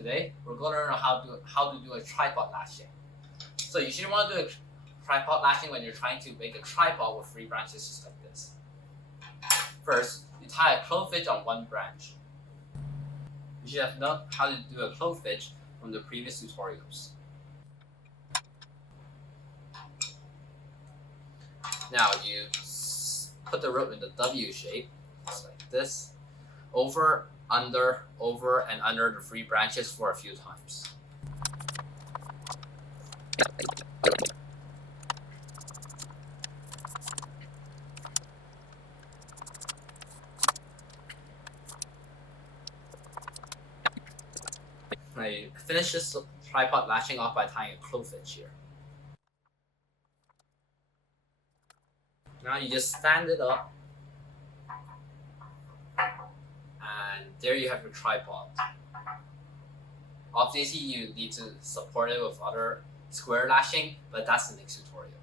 Today we're going to learn how to do a tripod lashing. So you should want to do a tripod lashing when you're trying to make a tripod with 3 branches just like this. First, you tie a clove on one branch. You should have known how to do a clove from the previous tutorials. Now you put the rope in the W shape, just like this, over, under, over, and under the 3 branches for a few times. Now you finish this tripod lashing off by tying a clove here. Now you just stand it up, and there you have your tripod. Obviously you need to support it with other square lashing, but that's the next tutorial.